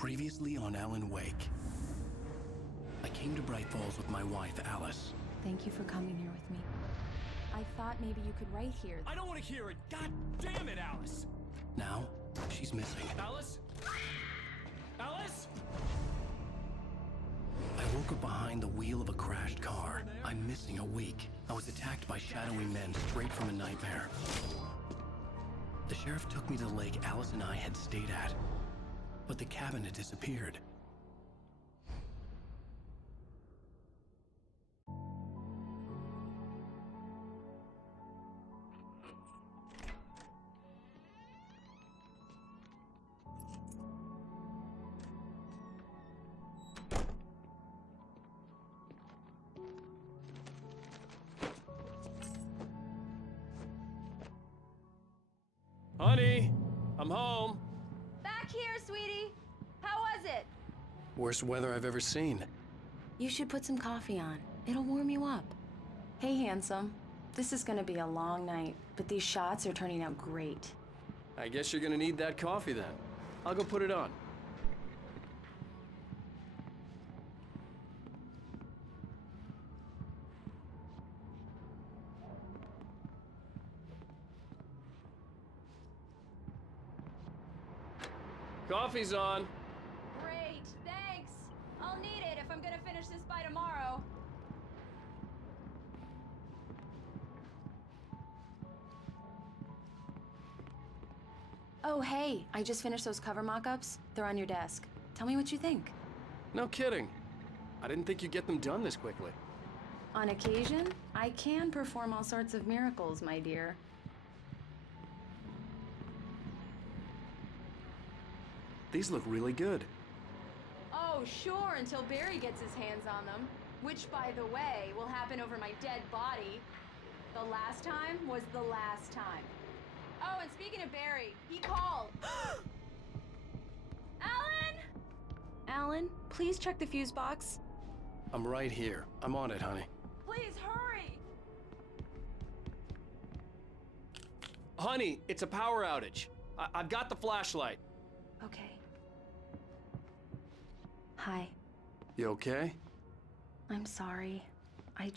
Previously on Alan Wake. I came to Bright Falls with my wife, Alice. Thank you for coming here with me. I thought maybe you could write here. I don't want to hear it! God damn it, Alice! Now, she's missing. Alice? Alice? I woke up behind the wheel of a crashed car. I'm missing a week. I was attacked by shadowy men straight from a nightmare. The sheriff took me to the lake Alice and I had stayed at. But the cabin had disappeared. Honey, I'm home. Back here, sweetie! How was it? Worst weather I've ever seen. You should put some coffee on. It'll warm you up. Hey, handsome. This is gonna be a long night, but these shots are turning out great. I guess you're gonna need that coffee then. I'll go put it on. Coffee's on. Great, thanks! I'll need it if I'm gonna finish this by tomorrow. Oh, hey, I just finished those cover mock-ups. They're on your desk. Tell me what you think. No kidding. I didn't think you'd get them done this quickly. On occasion, I can perform all sorts of miracles, my dear. These look really good. Oh, sure, until Barry gets his hands on them. Which, by the way, will happen over my dead body. The last time was the last time. Oh, and speaking of Barry, he called. Alan! Alan, please check the fuse box. I'm right here. I'm on it, honey. Please hurry! Honey, it's a power outage. I've got the flashlight. Okay. Hi. You okay? I'm sorry. It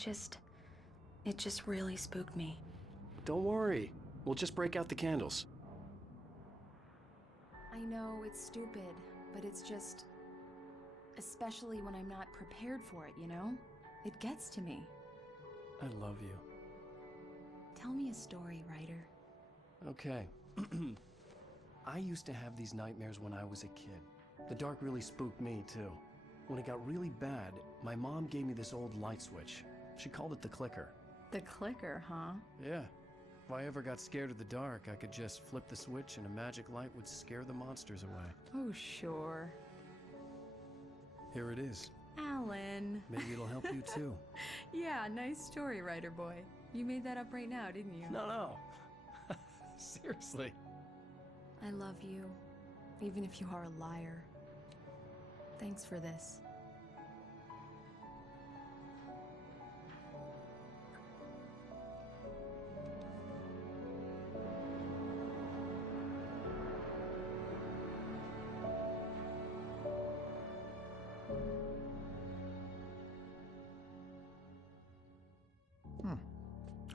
just really spooked me. Don't worry. We'll just break out the candles. I know it's stupid, but it's just... especially when I'm not prepared for it, you know? It gets to me. I love you. Tell me a story, writer. Okay. I used to have these nightmares when I was a kid. The dark really spooked me, too. When it got really bad, my mom gave me this old light switch. She called it the clicker. The clicker, huh? Yeah. If I ever got scared of the dark, I could just flip the switch and a magic light would scare the monsters away. Oh, sure. Here it is. Alan. Maybe it'll help you, too. Yeah, nice story, writer boy. You made that up right now, didn't you? No. Seriously. I love you, even if you are a liar. Thanks for this.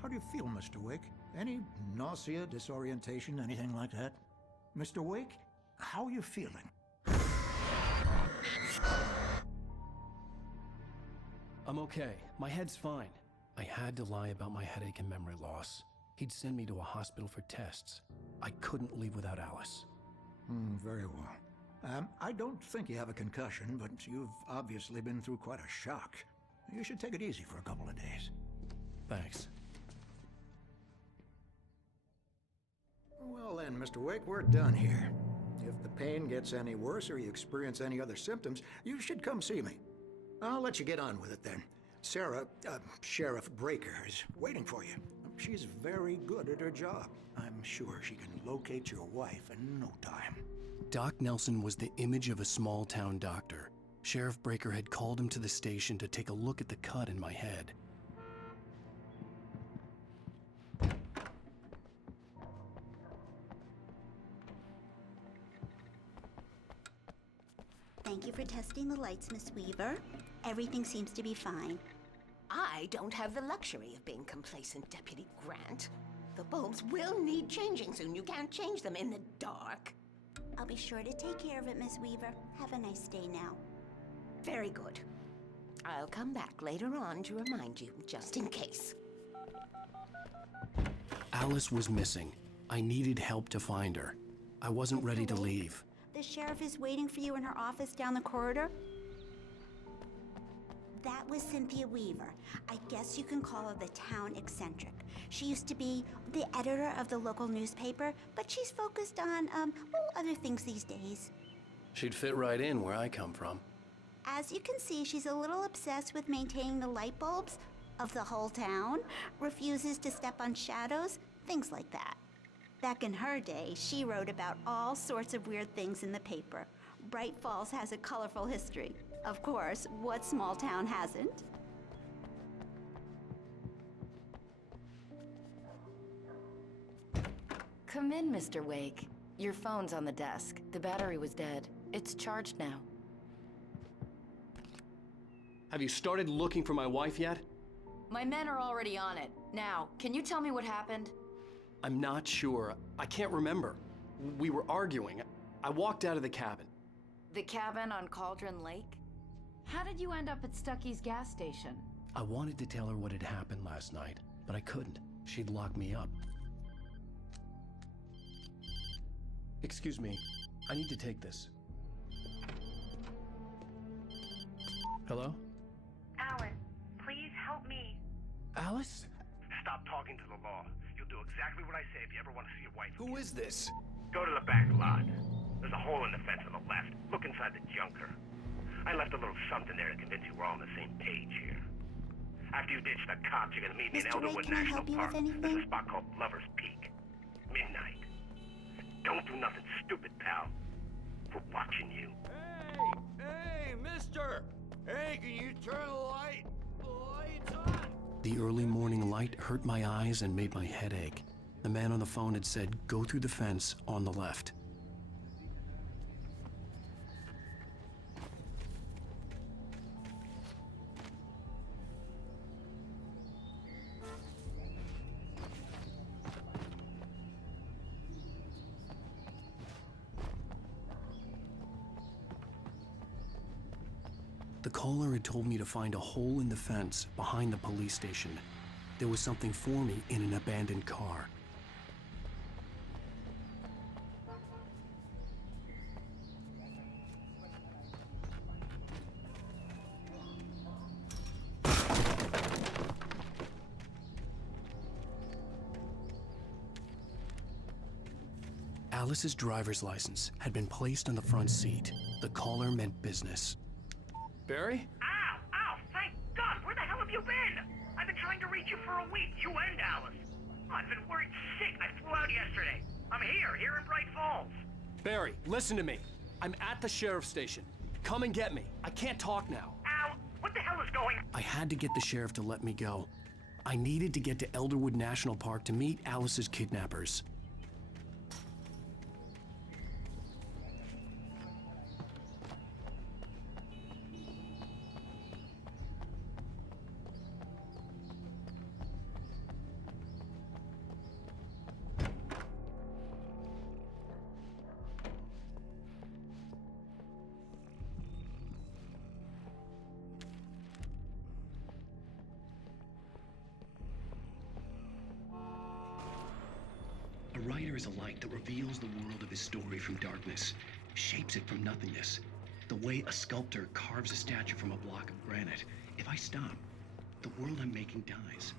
How do you feel, Mr. Wake? Any nausea, disorientation, anything like that? Mr. Wake, how are you feeling? I'm okay. My head's fine. I had to lie about my headache and memory loss. He'd send me to a hospital for tests. I couldn't leave without Alice. Very well. I don't think you have a concussion, but you've obviously been through quite a shock. You should take it easy for a couple of days. Thanks. Well then, Mr. Wake, we're done here. If the pain gets any worse or you experience any other symptoms, you should come see me. I'll let you get on with it then. Sarah, Sheriff Breaker, is waiting for you. She's very good at her job. I'm sure she can locate your wife in no time. Doc Nelson was the image of a small-town doctor. Sheriff Breaker had called him to the station to take a look at the cut in my head. Thank you for testing the lights, Miss Weaver. Everything seems to be fine. I don't have the luxury of being complacent, Deputy Grant. The bulbs will need changing soon. You can't change them in the dark. I'll be sure to take care of it, Miss Weaver. Have a nice day now. Very good. I'll come back later on to remind you, just in case. Alice was missing. I needed help to find her. I wasn't ready to leave. The sheriff is waiting for you in her office down the corridor. That was Cynthia Weaver. I guess you can call her the town eccentric. She used to be the editor of the local newspaper, but she's focused on, other things these days. She'd fit right in where I come from. As you can see, she's a little obsessed with maintaining the light bulbs of the whole town, refuses to step on shadows, things like that. Back in her day, she wrote about all sorts of weird things in the paper. Bright Falls has a colorful history. Of course, what small town hasn't? Come in, Mr. Wake. Your phone's on the desk. The battery was dead. It's charged now. Have you started looking for my wife yet? My men are already on it. Now, can you tell me what happened? I'm not sure. I can't remember. We were arguing. I walked out of the cabin. The cabin on Cauldron Lake? How did you end up at Stucky's gas station? I wanted to tell her what had happened last night, but I couldn't. She'd lock me up. Excuse me. I need to take this. Hello? Alan, please help me. Alice? Stop talking to the law. You'll do exactly what I say if you ever want to see your wife. Who is this? Go to the back lot. There's a hole in the fence on the left. Look inside the junker. I left a little something there to convince you we're all on the same page here. After you ditch the cops, you're gonna meet me in Mr. Elderwood Wake, can I National help you Park. with anything? There's a spot called Lover's Peak. Midnight. Don't do nothing stupid, pal. We're watching you. Hey, mister! Hey, can you turn the light? The light's on! The early morning light hurt my eyes and made my head ache. The man on the phone had said, go through the fence on the left. The caller had told me to find a hole in the fence behind the police station. There was something for me in an abandoned car. Alice's driver's license had been placed on the front seat. The caller meant business. Barry? Ow! Ow! Thank God! Where the hell have you been? I've been trying to reach you for a week, you and Alice. I've been worried sick. I flew out yesterday. I'm here in Bright Falls. Barry, listen to me. I'm at the sheriff's station. Come and get me. I can't talk now. Al, what the hell is going on? I had to get the sheriff to let me go. I needed to get to Elderwood National Park to meet Alice's kidnappers. A writer is a light that reveals the world of his story from darkness, shapes it from nothingness. The way a sculptor carves a statue from a block of granite. If I stop, the world I'm making dies.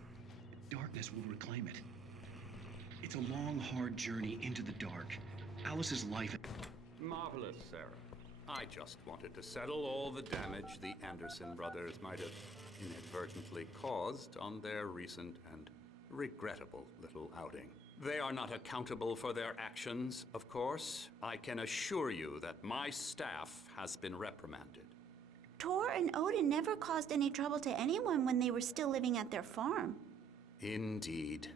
Darkness will reclaim it. It's a long, hard journey into the dark. Alice's life... Marvelous, Sarah. I just wanted to settle all the damage the Anderson brothers might have inadvertently caused on their recent and regrettable little outing. They are not accountable for their actions, of course. I can assure you that my staff has been reprimanded. Tor and Odin never caused any trouble to anyone when they were still living at their farm. Indeed.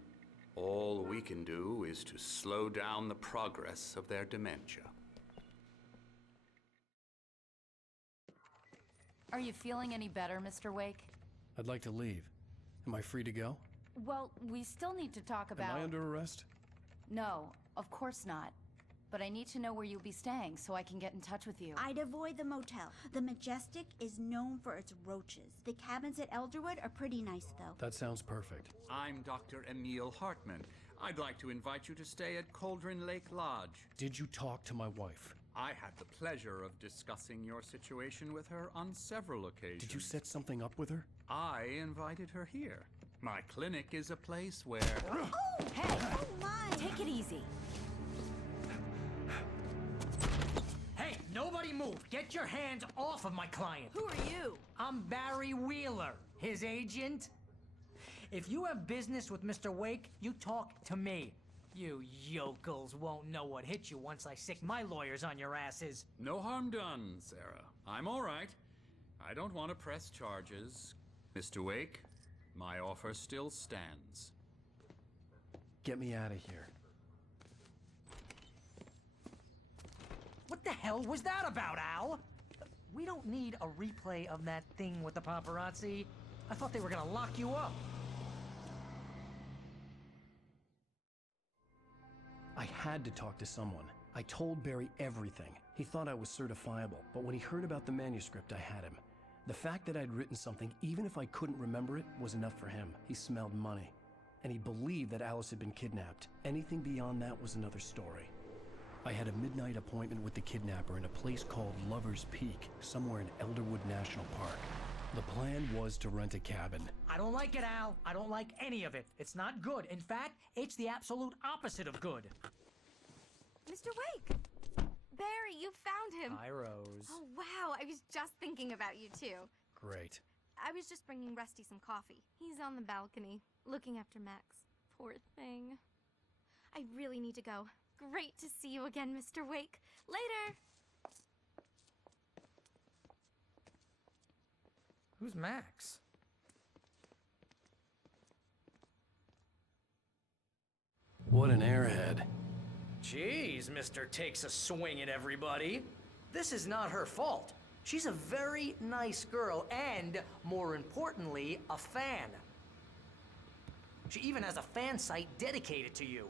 All we can do is to slow down the progress of their dementia. Are you feeling any better, Mr. Wake? I'd like to leave. Am I free to go? Well, we still need to talk about... Am I under arrest? No, of course not. But I need to know where you'll be staying so I can get in touch with you. I'd avoid the motel. The Majestic is known for its roaches. The cabins at Elderwood are pretty nice, though. That sounds perfect. I'm Dr. Emil Hartman. I'd like to invite you to stay at Cauldron Lake Lodge. Did you talk to my wife? I had the pleasure of discussing your situation with her on several occasions. Did you set something up with her? I invited her here. My clinic is a place where... Oh! Hey! Oh, my! Take it easy. Hey, nobody move! Get your hands off of my client! Who are you? I'm Barry Wheeler, his agent. If you have business with Mr. Wake, you talk to me. You yokels won't know what hit you once I sick my lawyers on your asses. No harm done, Sarah. I'm all right. I don't want to press charges. Mr. Wake, my offer still stands. Get me out of here. What the hell was that about, Al? We don't need a replay of that thing with the paparazzi. I thought they were gonna lock you up. I had to talk to someone. I told Barry everything. He thought I was certifiable, but when he heard about the manuscript, I had him. The fact that I'd written something, even if I couldn't remember it, was enough for him. He smelled money. And he believed that Alice had been kidnapped. Anything beyond that was another story. I had a midnight appointment with the kidnapper in a place called Lover's Peak, somewhere in Elderwood National Park. The plan was to rent a cabin. I don't like it, Al. I don't like any of it. It's not good. In fact, it's the absolute opposite of good. Mr. Wake! Barry, you found him! Hi, Rose. Oh, wow. I was just thinking about you, too. Great. I was just bringing Rusty some coffee. He's on the balcony, looking after Max. Poor thing. I really need to go. Great to see you again, Mr. Wake. Later! Who's Max? What an airhead. Jeez, Mr. Takes a swing at everybody. This is not her fault. She's a very nice girl and, more importantly, a fan. She even has a fan site dedicated to you.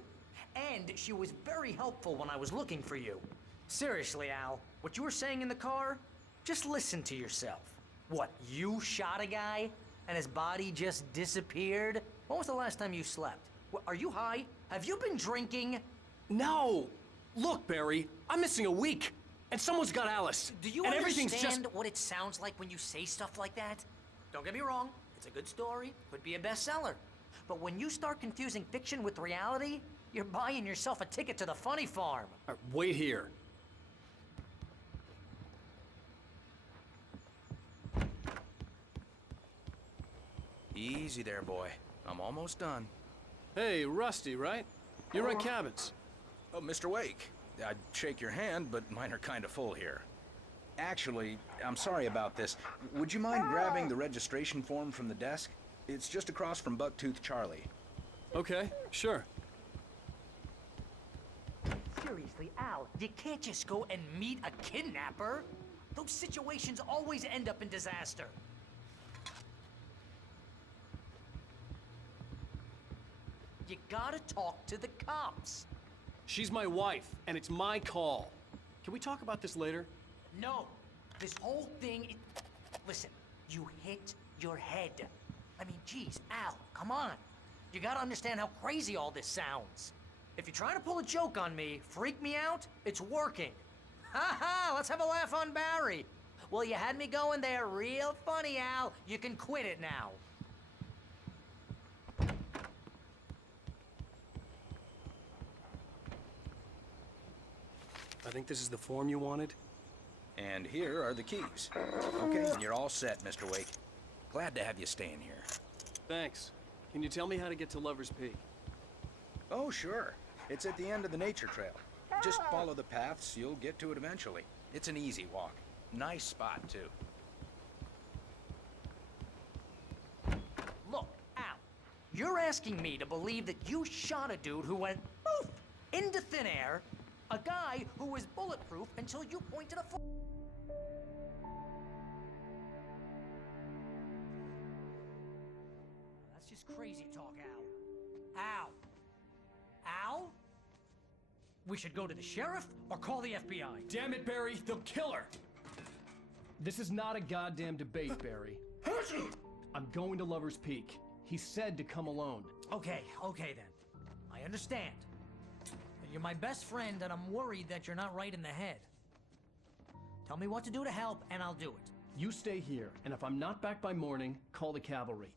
And she was very helpful when I was looking for you. Seriously, Al, what you were saying in the car? Just listen to yourself. What, you shot a guy and his body just disappeared? When was the last time you slept? Are you high? Have you been drinking? No! Look, Barry, I'm missing a week, and someone's got Alice. Do you and understand what it sounds like when you say stuff like that? Don't get me wrong, it's a good story, could be a bestseller. But when you start confusing fiction with reality, you're buying yourself a ticket to the funny farm. All right, wait here. Easy there, boy. I'm almost done. Hey, Rusty, right? You rent cabins. Oh, Mr. Wake. I'd shake your hand, but mine are kind of full here. Actually, I'm sorry about this. Would you mind grabbing the registration form from the desk? It's just across from Bucktooth Charlie. Okay, sure. Seriously, Al, you can't just go and meet a kidnapper. Those situations always end up in disaster. You gotta talk to the cops. She's my wife, and it's my call. Can we talk about this later? No, this whole thing, listen, you hit your head. I mean, geez, Al, come on. You gotta understand how crazy all this sounds. If you're trying to pull a joke on me, freak me out, it's working. Ha ha, let's have a laugh on Barry. Well, you had me going there real funny, Al. You can quit it now. I think this is the form you wanted. And here are the keys. Okay, you're all set, Mr. Wake. Glad to have you staying here. Thanks. Can you tell me how to get to Lover's Peak? Oh, sure. It's at the end of the nature trail. Just follow the paths, you'll get to it eventually. It's an easy walk. Nice spot, too. Look, Al, you're asking me to believe that you shot a dude who went poof into thin air, a guy who was bulletproof until you pointed a That's crazy talk, Al. Al! Al? We should go to the sheriff or call the FBI. Damn it, Barry, they'll kill her! This is not a goddamn debate, Barry. I'm going to Lover's Peak. He said to come alone. Okay then. I understand. You're my best friend, and I'm worried that you're not right in the head. Tell me what to do to help, and I'll do it. You stay here, and if I'm not back by morning, call the cavalry.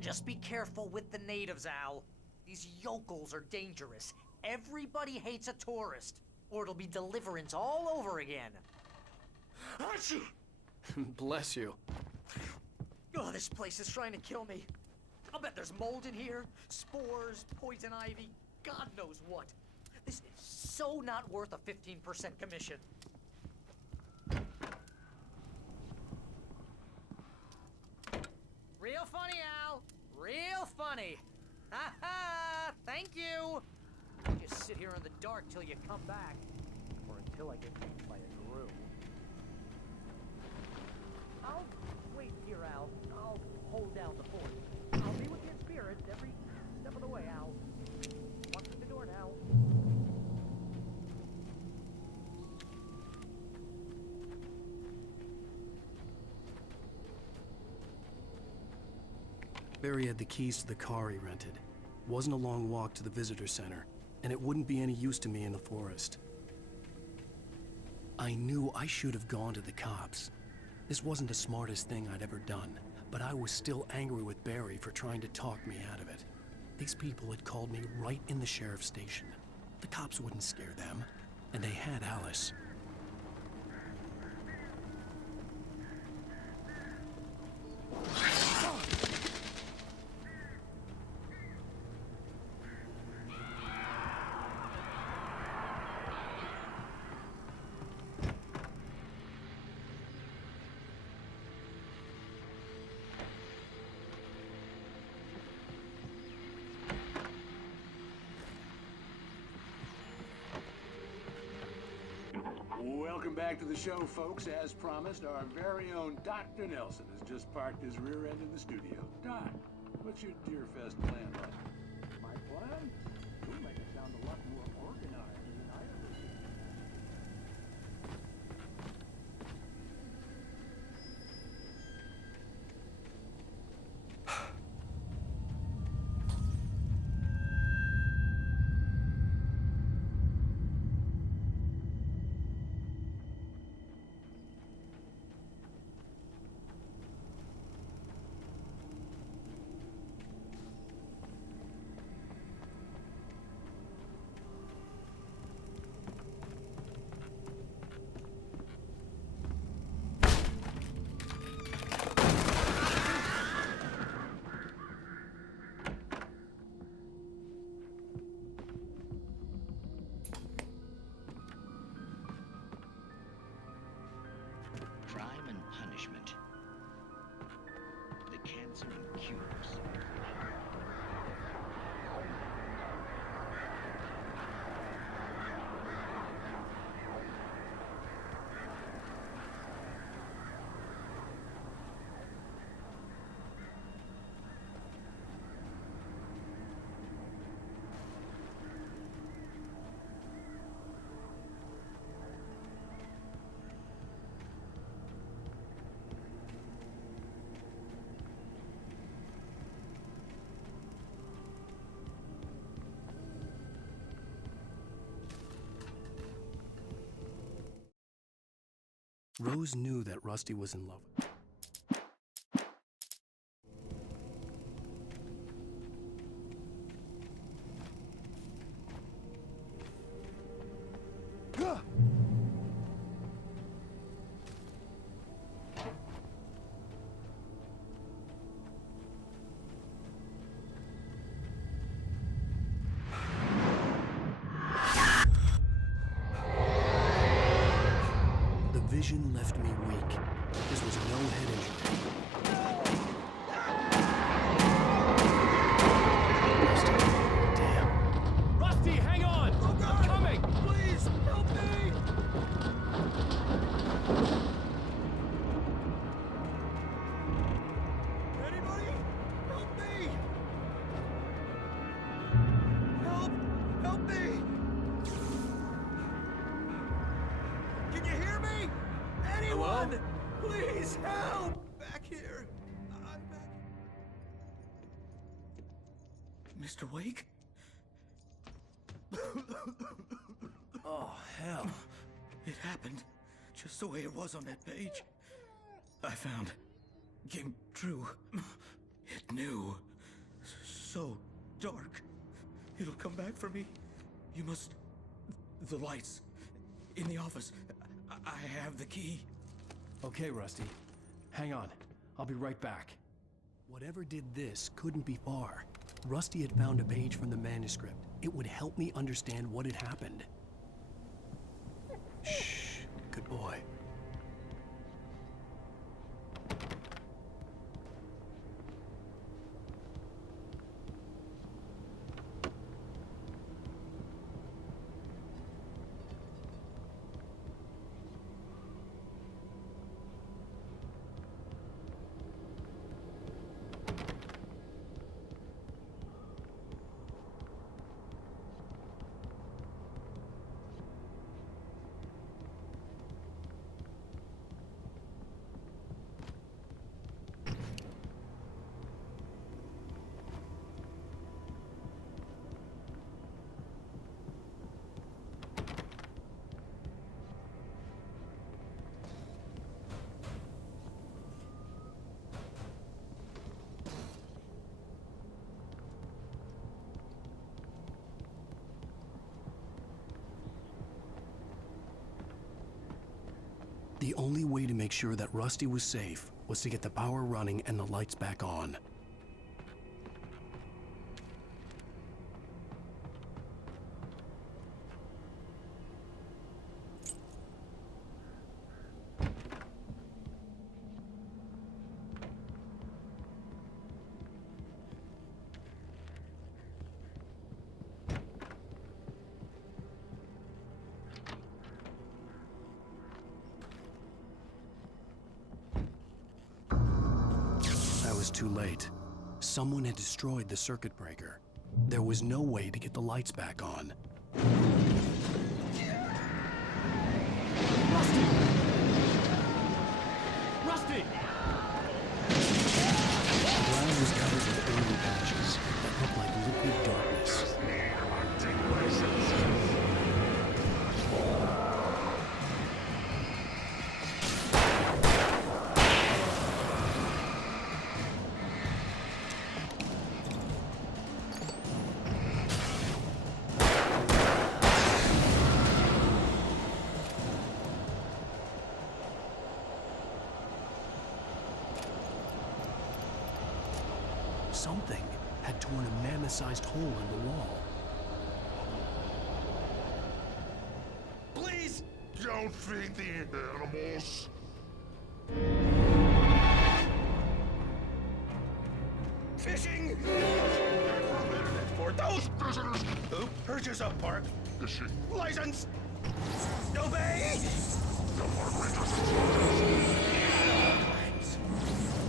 Just be careful with the natives, Al. These yokels are dangerous. Everybody hates a tourist, or it'll be Deliverance all over again. Bless you. Oh, this place is trying to kill me. I'll bet there's mold in here, spores, poison ivy, God knows what. This is so not worth a 15% commission. Real funny, Al. Real funny. Ha ha! Thank you. I'll just sit here in the dark till you come back, or until I get beaten by a guru. I'll wait here, Al. I'll hold down the fort. I'll be with you in spirit every step of the way, Al. Walk through the door now. Barry had the keys to the car he rented. Wasn't a long walk to the visitor center, and it wouldn't be any use to me in the forest. I knew I should have gone to the cops. This wasn't the smartest thing I'd ever done, but I was still angry with Barry for trying to talk me out of it. These people had called me right in the sheriff's station. The cops wouldn't scare them, and they had Alice. Welcome back to the show, folks. As promised, our very own Dr. Nelson has just parked his rear end in the studio. Doc, what's your Deer Fest plan like? My plan? You make it sound a lot more organized than I ever did. Crime and punishment. The cancer and cures. Rose knew that Rusty was in love. Vision left me weak. This was no head injury. Rusty. Damn. Rusty, hang on! Oh God. I'm coming! Please, help me! Anyone? Please help! Back here. I'm back. Mr. Wake? Oh, hell. It happened just the way it was on that page. I found. Came true. It knew. So dark. It'll come back for me. You must... The lights. In the office. I have the key. Okay, Rusty. Hang on. I'll be right back. Whatever did this couldn't be far. Rusty had found a page from the manuscript. It would help me understand what had happened. Shh. Good boy. The only way to make sure that Rusty was safe was to get the power running and the lights back on. Too late. Someone had destroyed the circuit breaker. There was no way to get the lights back on. Rusty! Rusty! The ground was covered with oily patches that looked like liquid darkness. Something had torn a mammoth-sized hole in the wall. Please! Don't feed the animals! Fishing! For those visitors who purchase a park license! Obey!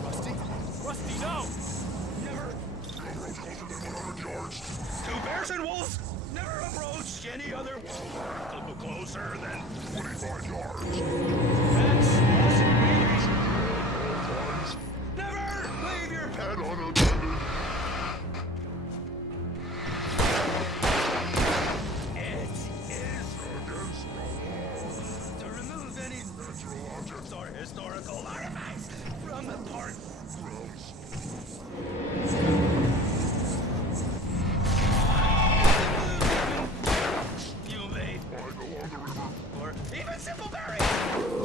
Rusty? Rusty, no! Never! 2 bears and wolves never approach any other wall closer than 25 yards. Never leave your pet unattended. It is against the law to remove any natural objects or historical artifacts from the park grounds. You may find along the river or even simple berries.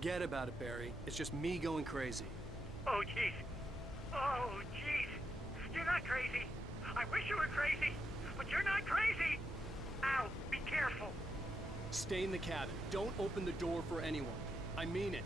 Forget about it, Barry. It's just me going crazy. Oh, jeez. Oh, jeez. You're not crazy. I wish you were crazy, but you're not crazy. Ow, be careful. Stay in the cabin. Don't open the door for anyone. I mean it.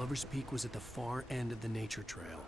Lover's Peak was at the far end of the nature trail.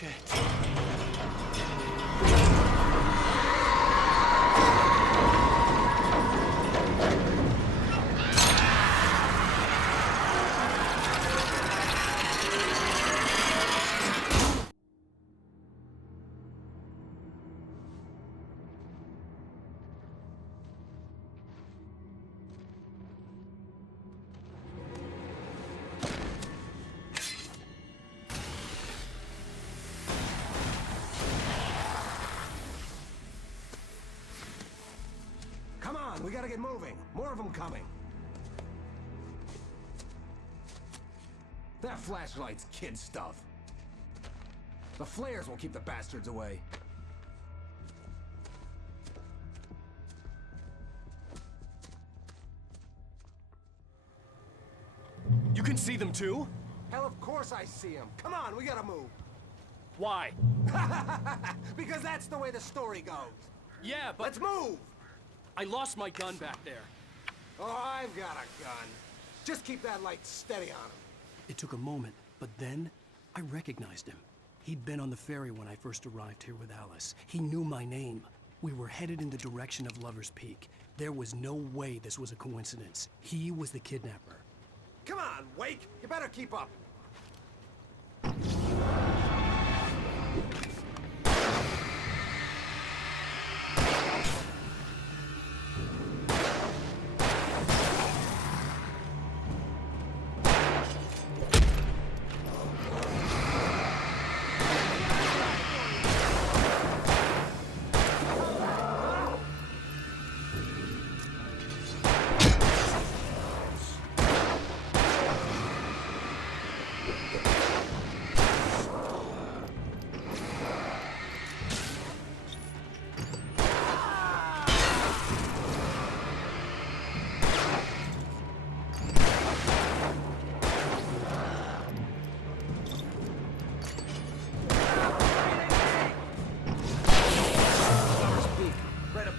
Shit. Come on, we gotta get moving. More of them coming. That flashlight's kid stuff. The flares will keep the bastards away. You can see them too? Hell, of course I see them. Come on, we gotta move. Why? Because that's the way the story goes. Yeah, but... Let's move! I lost my gun back there. Oh, I've got a gun. Just keep that light steady on him. It took a moment, but then I recognized him. He'd been on the ferry when I first arrived here with Alice. He knew my name. We were headed in the direction of Lover's Peak. There was no way this was a coincidence. He was the kidnapper. Come on, Wake! You better keep up.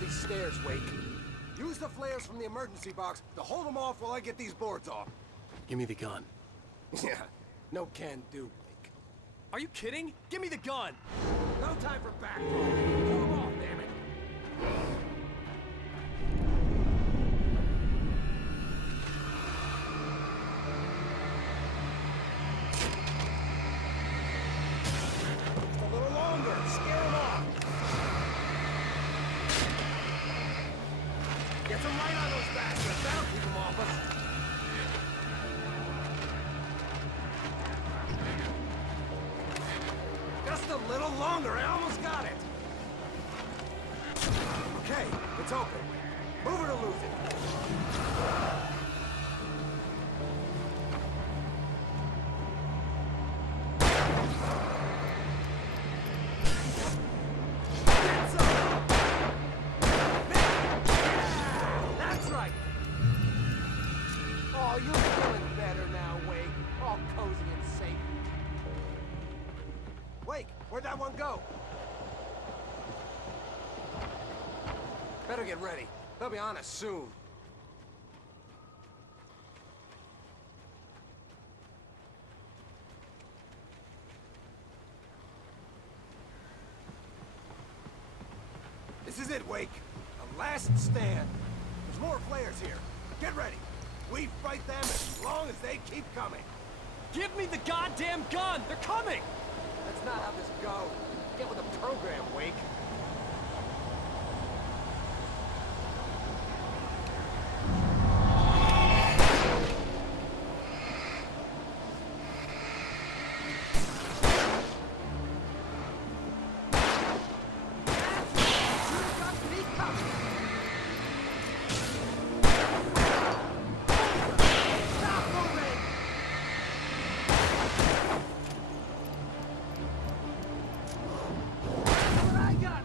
Stairs, Wake. Use the flares from the emergency box to hold them off while I get these boards off. Give me the gun. Yeah, no can do, Wake. Are you kidding? Give me the gun! No time for back talk. Pull them off, damn it. Just a little longer. Scare them off. Get some light on those bastards. That'll keep them off us. Just a little longer. I almost got it. Okay, it's open. Move it or lose it. Oh, you're feeling better now, Wake. All cozy and safe. Wake, where'd that one go? Better get ready. They'll be on us soon. This is it, Wake. The last stand. There's more flares here. Get ready. We fight them as long as they keep coming. Give me the goddamn gun! They're coming! That's not how this goes. Get with the program, Wake. I got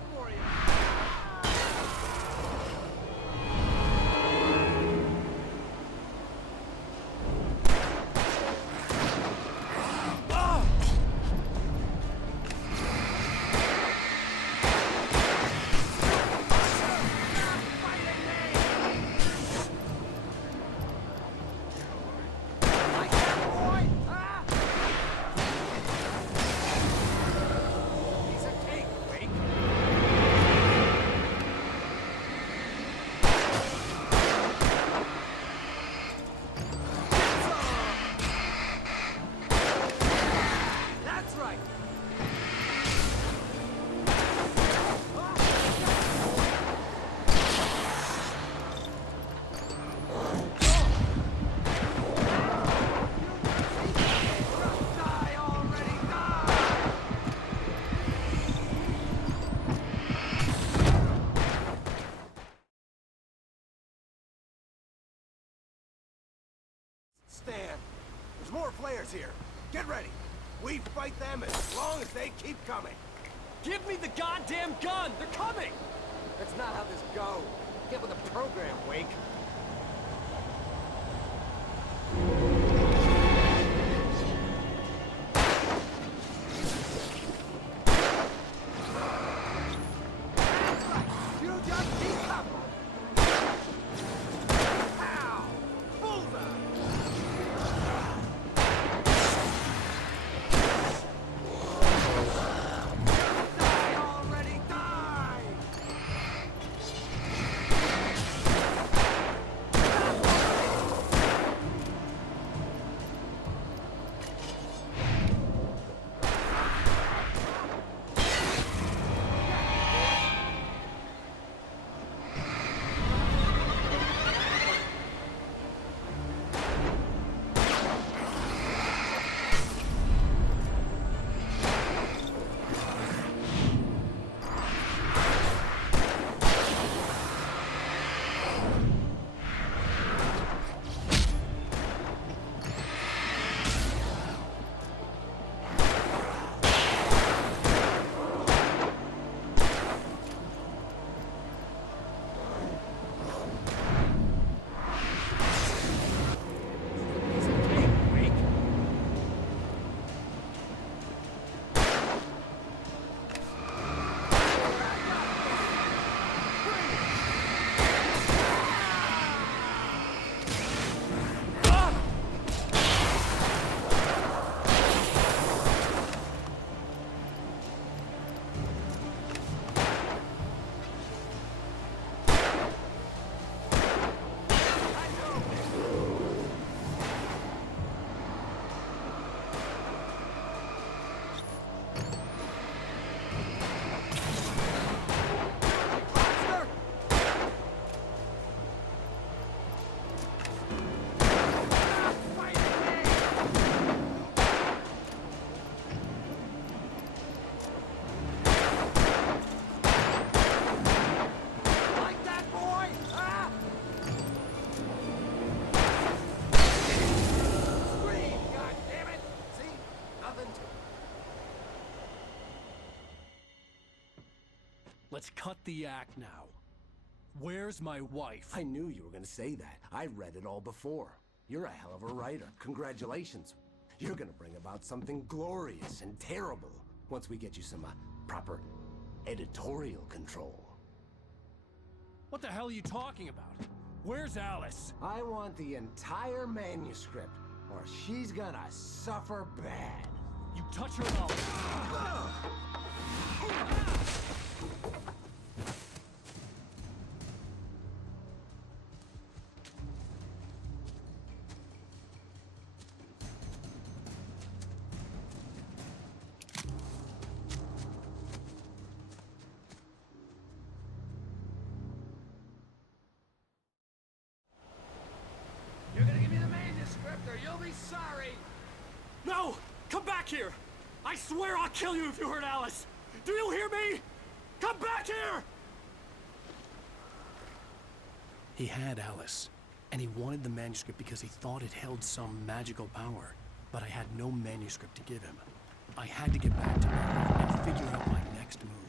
stand. There's more flares here. Get ready. We fight them as long as they keep coming. Give me the goddamn gun! They're coming! That's not how this goes. Get with the program, Wake. You just decouple. Pow! Bullseye! Die already, die! Like that, boy? Huh? Scream, goddammit! See? Nothing to it. Let's cut the act now. Where's my wife? I knew you were gonna say that. I read it all before. You're a hell of a writer. Congratulations. You're gonna bring about something glorious and terrible once we get you some proper editorial control. What the hell are you talking about? Where's Alice? I want the entire manuscript, or she's gonna suffer bad. You touch her and I'll... You're gonna give me the manuscript, or you'll be sorry! No! Come back here! I swear I'll kill you if you hurt Alice! Do you hear me? Come back here! He had Alice, and he wanted the manuscript because he thought it held some magical power. But I had no manuscript to give him. I had to get back to Mary and figure out my next move.